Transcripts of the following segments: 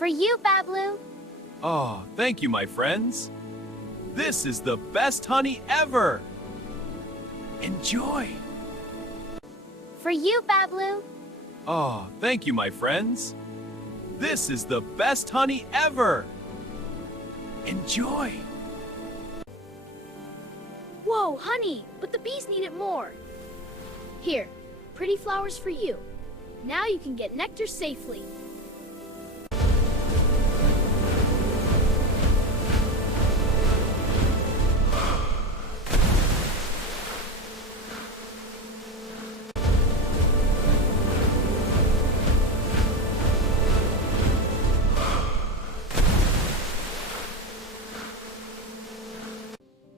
For you, Boblu. Oh, thank you, my friends. This is the best honey ever. Enjoy. For you, Boblu. Oh, thank you, my friends. This is the best honey ever. Enjoy. Whoa, honey, but the bees need it more. Here, pretty flowers for you. Now you can get nectar safely.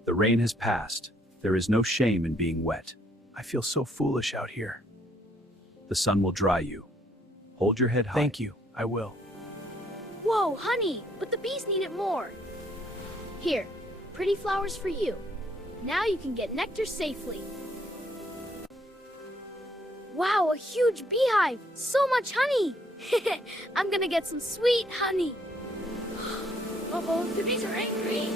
The rain has passed. There is no shame in being wet. I feel so foolish out here. The sun will dry you. Hold your head high. Thank you, I will. Whoa, honey, but the bees need it more. Here, pretty flowers for you. Now you can get nectar safely. Wow, a huge beehive! So much honey! I'm gonna get some sweet honey. Uh-oh, the bees are angry.